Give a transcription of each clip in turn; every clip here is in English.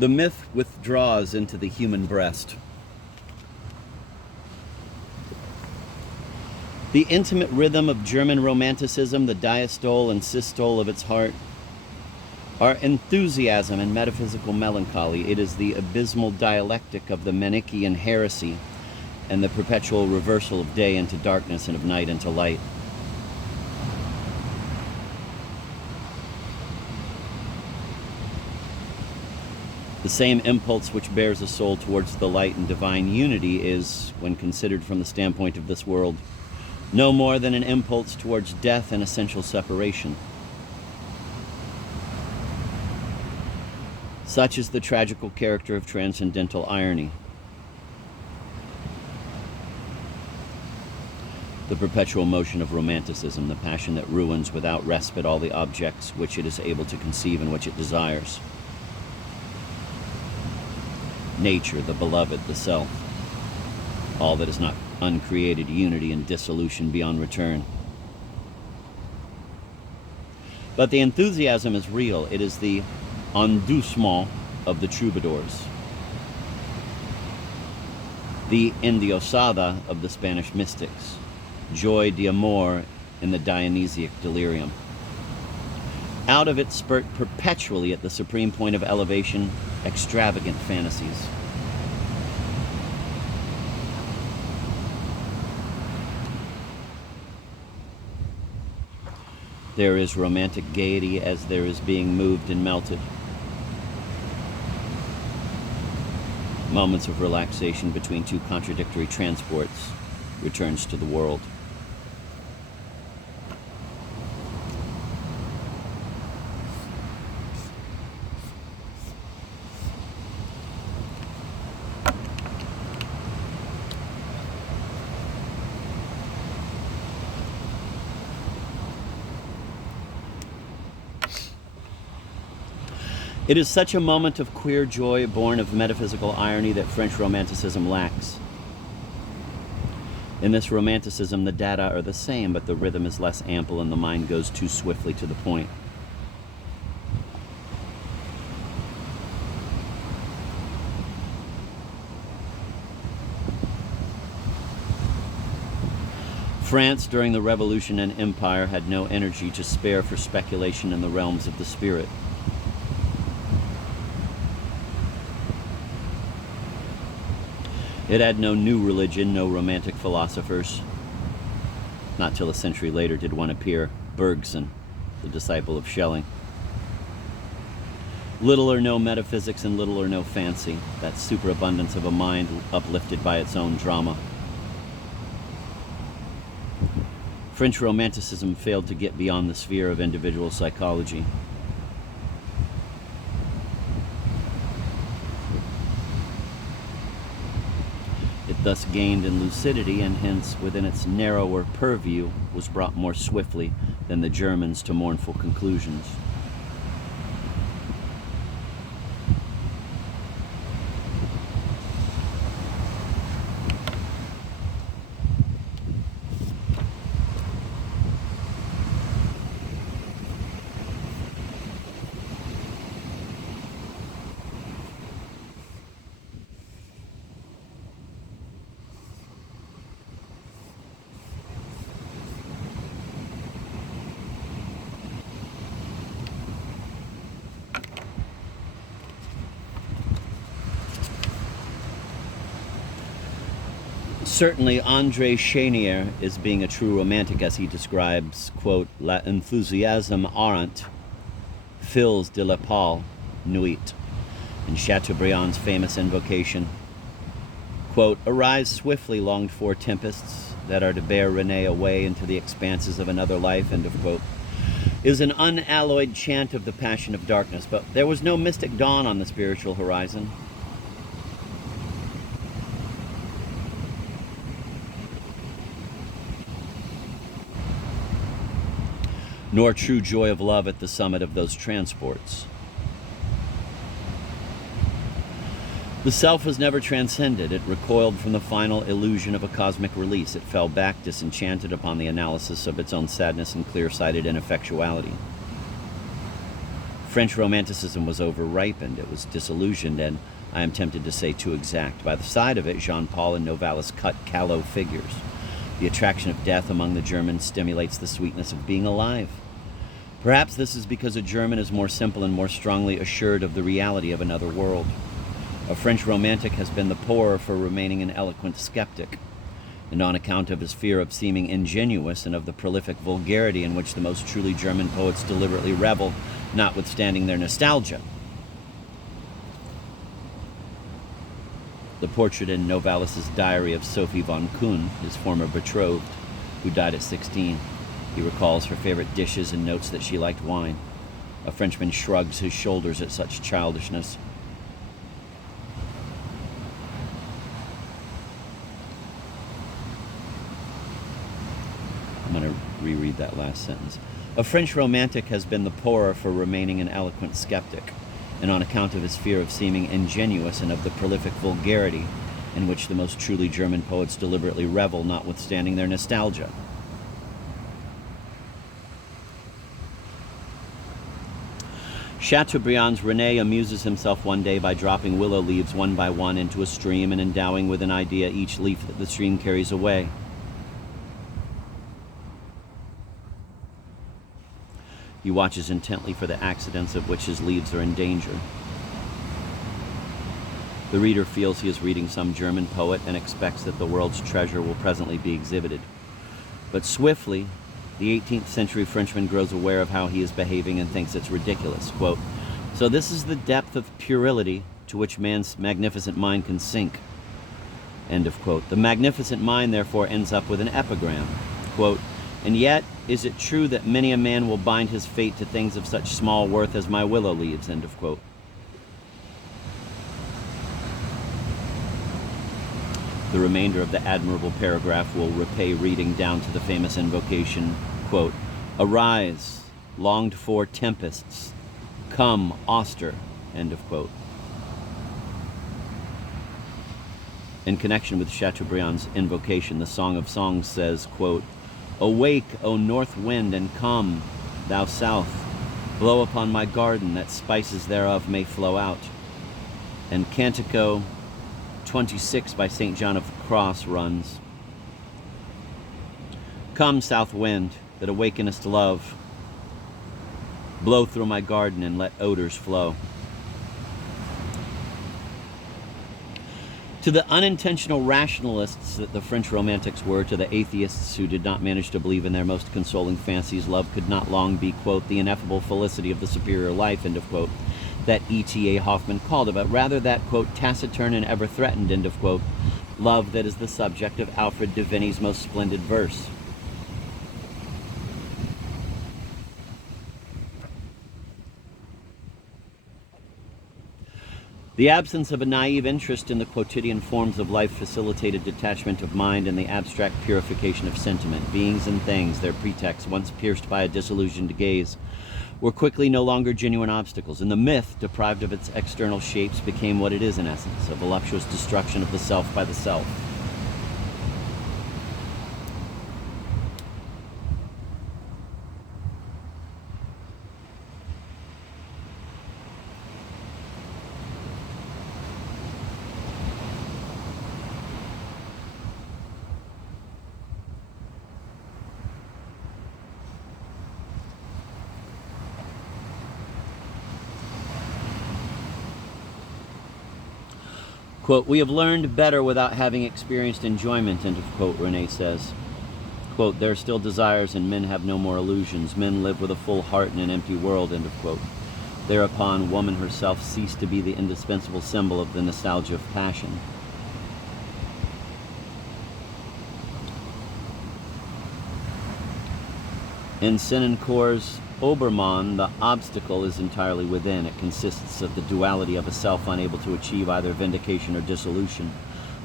The myth withdraws into the human breast. The intimate rhythm of German Romanticism, the diastole and systole of its heart, are enthusiasm and metaphysical melancholy. It is the abysmal dialectic of the Manichaean heresy and the perpetual reversal of day into darkness and of night into light. The same impulse which bears a soul towards the light and divine unity is, when considered from the standpoint of this world, no more than an impulse towards death and essential separation. Such is the tragical character of transcendental irony. The perpetual motion of romanticism, the passion that ruins without respite all the objects which it is able to conceive and which it desires. Nature, the beloved, the self, all that is not uncreated, unity and dissolution beyond return. But the enthusiasm is real. It is the endoucement of the troubadours, the endiosada of the Spanish mystics, joy de amor in the Dionysiac delirium. Out of it spurt perpetually at the supreme point of elevation extravagant fantasies. There is romantic gaiety as there is being moved and melted. Moments of relaxation between two contradictory transports, returns to the world. It is such a moment of queer joy born of metaphysical irony that French Romanticism lacks. In this Romanticism, the data are the same, but the rhythm is less ample and the mind goes too swiftly to the point. France, during the Revolution and Empire, had no energy to spare for speculation in the realms of the spirit. It had no new religion, no romantic philosophers. Not till a century later did one appear, Bergson, the disciple of Schelling. Little or no metaphysics and little or no fancy, that superabundance of a mind uplifted by its own drama. French Romanticism failed to get beyond the sphere of individual psychology. It thus gained in lucidity, and hence, within its narrower purview, was brought more swiftly than the Germans to mournful conclusions. Certainly, André Chénier is being a true romantic as he describes, quote, "La enthousiasme ardent fills de la pâle nuit," in Chateaubriand's famous invocation. Quote, "Arise swiftly, longed for tempests that are to bear René away into the expanses of another life," end of quote, is an unalloyed chant of the passion of darkness. But there was no mystic dawn on the spiritual horizon. Nor true joy of love at the summit of those transports. The self was never transcended. It recoiled from the final illusion of a cosmic release. It fell back disenchanted upon the analysis of its own sadness and clear-sighted ineffectuality. French Romanticism was over-ripened, it was disillusioned, and I am tempted to say too exact. By the side of it, Jean-Paul and Novalis cut callow figures. The attraction of death among the Germans stimulates the sweetness of being alive. Perhaps this is because a German is more simple and more strongly assured of the reality of another world. A French romantic has been the poorer for remaining an eloquent skeptic, and on account of his fear of seeming ingenuous and of the prolific vulgarity in which the most truly German poets deliberately revel, notwithstanding their nostalgia. The portrait in Novalis' diary of Sophie von Kuhn, his former betrothed, who died at 16. He recalls her favorite dishes and notes that she liked wine. A Frenchman shrugs his shoulders at such childishness. I'm going to reread that last sentence. A French romantic has been the poorer for remaining an eloquent skeptic, and on account of his fear of seeming ingenuous and of the prolific vulgarity in which the most truly German poets deliberately revel, notwithstanding their nostalgia. Chateaubriand's René amuses himself one day by dropping willow leaves one by one into a stream and endowing with an idea each leaf that the stream carries away. He watches intently for the accidents of which his leaves are in danger. The reader feels he is reading some German poet and expects that the world's treasure will presently be exhibited. But swiftly, the 18th century Frenchman grows aware of how he is behaving and thinks it's ridiculous. Quote, "So this is the depth of puerility to which man's magnificent mind can sink." End of quote. The magnificent mind therefore ends up with an epigram. Quote, "And yet, is it true that many a man will bind his fate to things of such small worth as my willow leaves?" End of quote. The remainder of the admirable paragraph will repay reading down to the famous invocation, quote, "Arise, longed for tempests, come, Auster," end of quote. In connection with Chateaubriand's invocation, the Song of Songs says, quote, "Awake, O north wind, and come, thou south, blow upon my garden, that spices thereof may flow out." And Cantico 26 by St. John of the Cross runs, "Come, south wind, that awakenest love, blow through my garden and let odors flow." To the unintentional rationalists that the French romantics were, to the atheists who did not manage to believe in their most consoling fancies, love could not long be, quote, "the ineffable felicity of the superior life," end of quote, that E.T.A. Hoffmann called it, but rather that, quote, "taciturn and ever threatened," end of quote, love that is the subject of Alfred de Vigny's most splendid verse. The absence of a naive interest in the quotidian forms of life facilitated detachment of mind and the abstract purification of sentiment. Beings and things, their pretexts, once pierced by a disillusioned gaze, were quickly no longer genuine obstacles, and the myth, deprived of its external shapes, became what it is in essence, a voluptuous destruction of the self by the self. Quote, "We have learned better without having experienced enjoyment," end of quote, René says. Quote, "There are still desires and men have no more illusions. Men live with a full heart in an empty world," end of quote. Thereupon, woman herself ceased to be the indispensable symbol of the nostalgia of passion. In Senancour's Obermann, the obstacle is entirely within. It consists of the duality of a self unable to achieve either vindication or dissolution,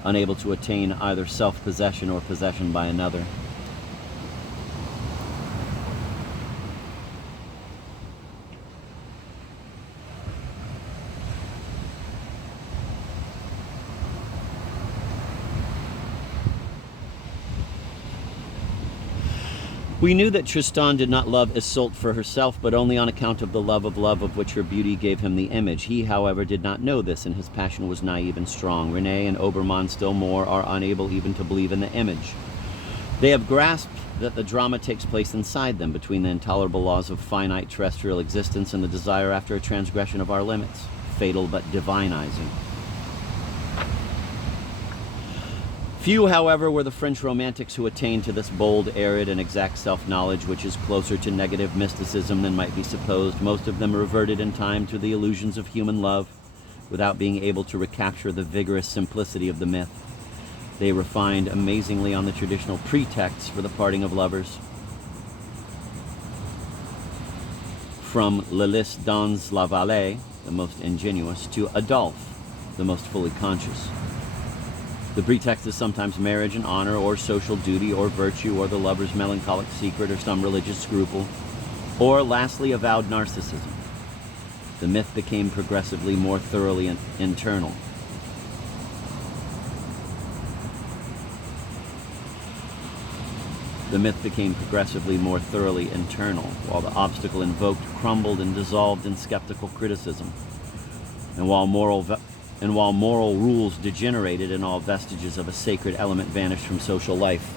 unable to attain either self-possession or possession by another. We knew that Tristan did not love Isolde for herself, but only on account of the love of which her beauty gave him the image. He, however, did not know this, and his passion was naive and strong. René and Obermann, still more, are unable even to believe in the image. They have grasped that the drama takes place inside them, between the intolerable laws of finite terrestrial existence and the desire after a transgression of our limits, fatal but divinizing. Few, however, were the French romantics who attained to this bold, arid, and exact self-knowledge, which is closer to negative mysticism than might be supposed. Most of them reverted in time to the illusions of human love, without being able to recapture the vigorous simplicity of the myth. They refined amazingly on the traditional pretexts for the parting of lovers. From Le Lys dans la Vallée, the most ingenuous, to Adolphe, the most fully conscious. The pretext is sometimes marriage and honor, or social duty, or virtue, or the lover's melancholic secret, or some religious scruple, or lastly avowed narcissism. The myth became progressively more thoroughly internal. The myth became progressively more thoroughly internal, while the obstacle invoked crumbled and dissolved in skeptical criticism. And while moral rules degenerated and all vestiges of a sacred element vanished from social life.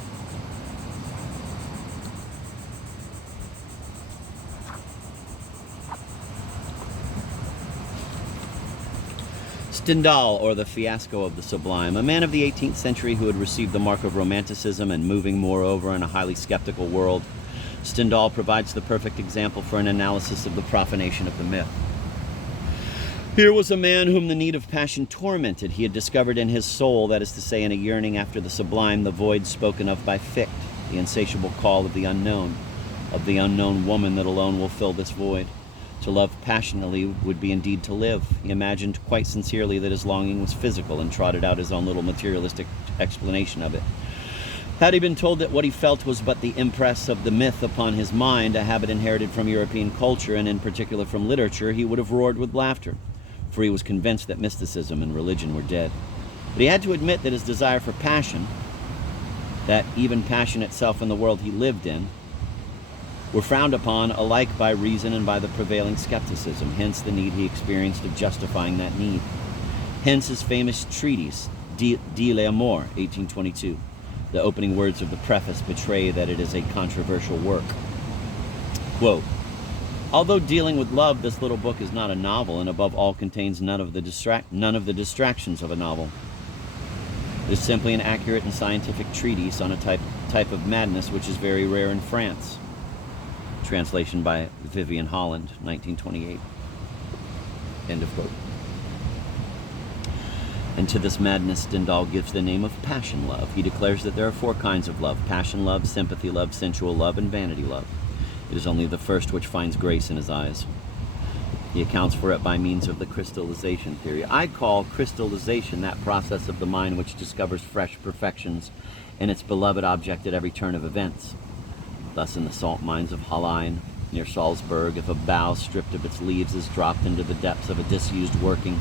Stendhal, or the fiasco of the sublime, a man of the 18th century who had received the mark of romanticism and moving moreover in a highly skeptical world, Stendhal provides the perfect example for an analysis of the profanation of the myth. Here was a man whom the need of passion tormented. He had discovered in his soul, that is to say, in a yearning after the sublime, the void spoken of by Fichte, the insatiable call of the unknown woman that alone will fill this void. To love passionately would be indeed to live. He imagined quite sincerely that his longing was physical and trotted out his own little materialistic explanation of it. Had he been told that what he felt was but the impress of the myth upon his mind, a habit inherited from European culture and in particular from literature, he would have roared with laughter, for he was convinced that mysticism and religion were dead. But he had to admit that his desire for passion, that even passion itself in the world he lived in, were frowned upon alike by reason and by the prevailing skepticism, hence the need he experienced of justifying that need. Hence his famous treatise, De l'Amour, 1822. The opening words of the preface betray that it is a controversial work. Quote, although dealing with love, this little book is not a novel, and above all contains none of the distractions of a novel. It is simply an accurate and scientific treatise on a type of madness which is very rare in France. Translation by Vivian Holland, 1928. End of quote. And to this madness, Stendhal gives the name of passion love. He declares that there are 4 kinds of love: passion love, sympathy love, sensual love, and vanity love. It is only the first which finds grace in his eyes. He accounts for it by means of the crystallization theory. I call crystallization that process of the mind which discovers fresh perfections in its beloved object at every turn of events. Thus, in the salt mines of Hallein, near Salzburg, if a bough stripped of its leaves is dropped into the depths of a disused working,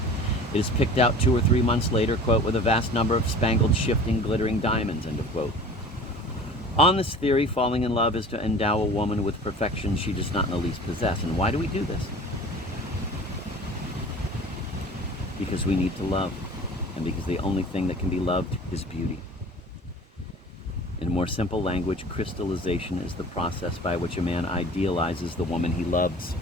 it is picked out 2 or 3 months later, quote, with a vast number of spangled, shifting, glittering diamonds, end of quote. On this theory, falling in love is to endow a woman with perfection she does not in the least possess. And why do we do this? Because we need to love, and because the only thing that can be loved is beauty. In more simple language, crystallization is the process by which a man idealizes the woman he loves.